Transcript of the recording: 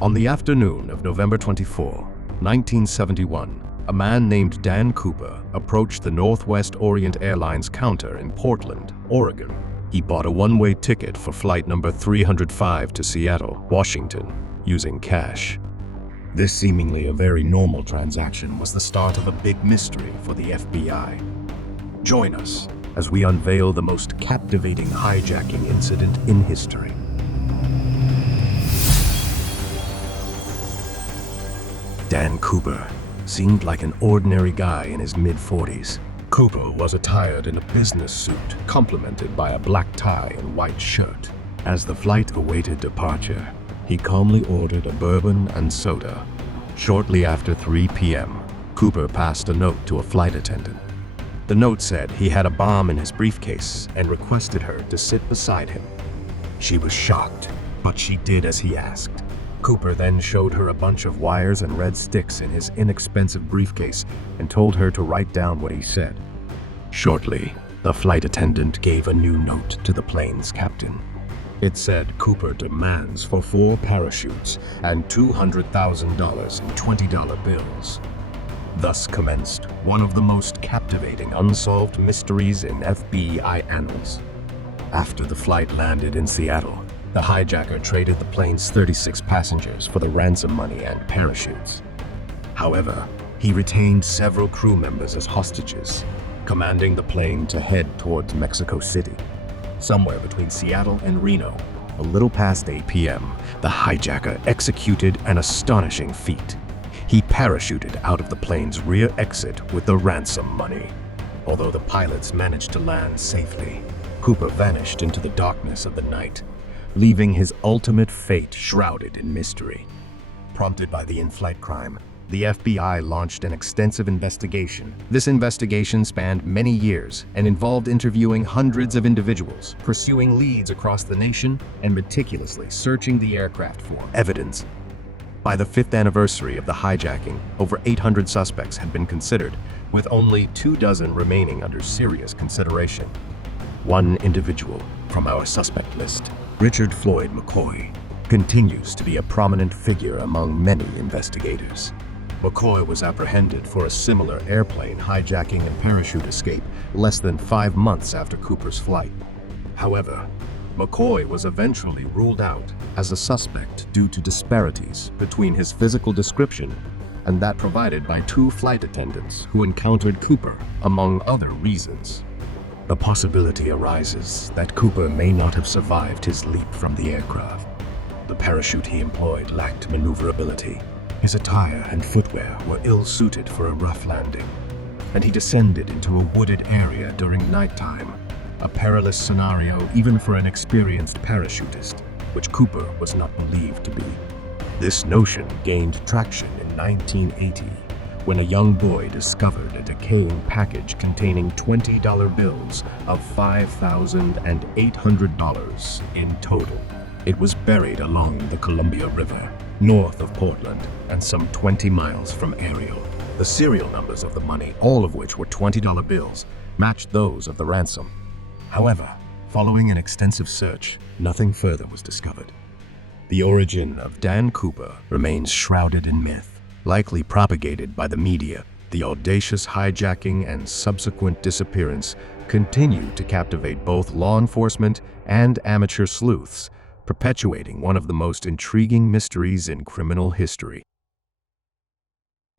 On the afternoon of November 24, 1971, a man named Dan Cooper approached the Northwest Orient Airlines counter in Portland, Oregon. He bought a one-way ticket for flight number 305 to Seattle, Washington, using cash. This seemingly a very normal transaction was the start of a big mystery for the FBI. Join us as we unveil the most captivating hijacking incident in history. Dan Cooper seemed like an ordinary guy in his mid-40s. Cooper was attired in a business suit, complemented by a black tie and white shirt. As the flight awaited departure, he calmly ordered a bourbon and soda. Shortly after 3 p.m., Cooper passed a note to a flight attendant. The note said he had a bomb in his briefcase and requested her to sit beside him. She was shocked, but she did as he asked. Cooper then showed her a bunch of wires and red sticks in his inexpensive briefcase and told her to write down what he said. Shortly, the flight attendant gave a new note to the plane's captain. It said Cooper demands for 4 parachutes and $200,000 in $20 bills. Thus commenced one of the most captivating unsolved mysteries in FBI annals. After the flight landed in Seattle, the hijacker traded the plane's 36 passengers for the ransom money and parachutes. However, he retained several crew members as hostages, commanding the plane to head towards Mexico City. Somewhere between Seattle and Reno, a little past 8 p.m., the hijacker executed an astonishing feat. He parachuted out of the plane's rear exit with the ransom money. Although the pilots managed to land safely, Cooper vanished into the darkness of the night, leaving his ultimate fate shrouded in mystery. Prompted by the in-flight crime, the FBI launched an extensive investigation. This investigation spanned many years and involved interviewing hundreds of individuals, pursuing leads across the nation, and meticulously searching the aircraft for evidence. By the 5th anniversary of the hijacking, over 800 suspects had been considered, with only 24 remaining under serious consideration. One individual from our suspect list, Richard Floyd McCoy, continues to be a prominent figure among many investigators. McCoy was apprehended for a similar airplane hijacking and parachute escape less than 5 months after Cooper's flight. However, McCoy was eventually ruled out as a suspect due to disparities between his physical description and that provided by 2 flight attendants who encountered Cooper, among other reasons. The possibility arises that Cooper may not have survived his leap from the aircraft. The parachute he employed lacked maneuverability. His attire and footwear were ill-suited for a rough landing, and he descended into a wooded area during nighttime, a perilous scenario even for an experienced parachutist, which Cooper was not believed to be. This notion gained traction in 1980, when a young boy discovered a decaying package containing $20 bills of $5,800 in total. It was buried along the Columbia River, north of Portland, and some 20 miles from Ariel. The serial numbers of the money, all of which were $20 bills, matched those of the ransom. However, following an extensive search, nothing further was discovered. The origin of Dan Cooper remains shrouded in myth. Likely propagated by the media, the audacious hijacking and subsequent disappearance continue to captivate both law enforcement and amateur sleuths, perpetuating one of the most intriguing mysteries in criminal history.